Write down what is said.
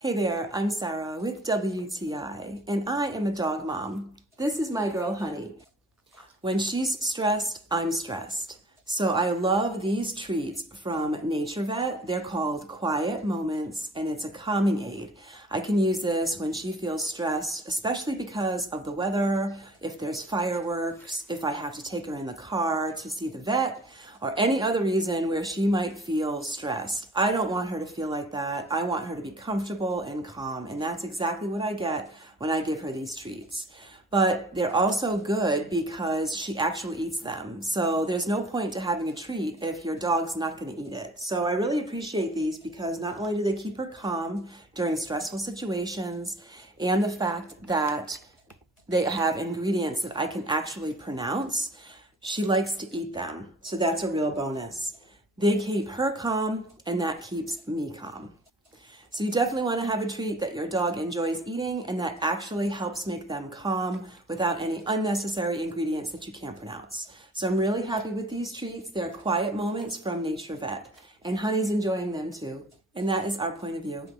Hey there, I'm Sarah with WTI, and I am a dog mom. This is my girl, Honey. When she's stressed, I'm stressed. So I love these treats from NaturVet. They're called Quiet Moments, and it's a calming aid. I can use this when she feels stressed, especially because of the weather, if there's fireworks, if I have to take her in the car to see the vet, or any other reason where she might feel stressed. I don't want her to feel like that. I want her to be comfortable and calm, and that's exactly what I get when I give her these treats. But they're also good because she actually eats them. So there's no point to having a treat if your dog's not gonna eat it. So I really appreciate these because not only do they keep her calm during stressful situations, and the fact that they have ingredients that I can actually pronounce, she likes to eat them, so that's a real bonus. They keep her calm, and that keeps me calm. So you definitely want to have a treat that your dog enjoys eating and that actually helps make them calm without any unnecessary ingredients that you can't pronounce. So I'm really happy with these treats. They're Quiet Moments from NaturVet, and Honey's enjoying them too. And that is our point of view.